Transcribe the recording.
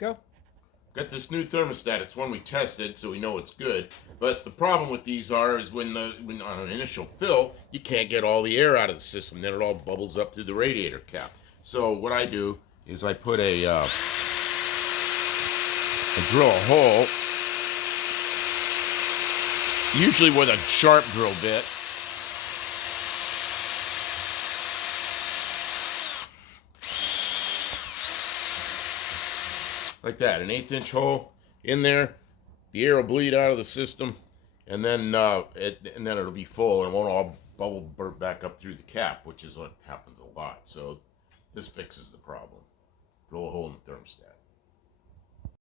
Go. Got this new thermostat. It's one we tested, so we know it's good. But the problem with these is when on an initial fill, you can't get all the air out of the system. Then it all bubbles up through the radiator cap. So what I do is I put I drill a hole, usually with a sharp drill bit. Like that, an 1/8 inch hole in there. The air will bleed out of the system, and then it'll be full, and it won't all bubble burp back up through the cap, which is what happens a lot. So this fixes the problem. Drill a hole in the thermostat.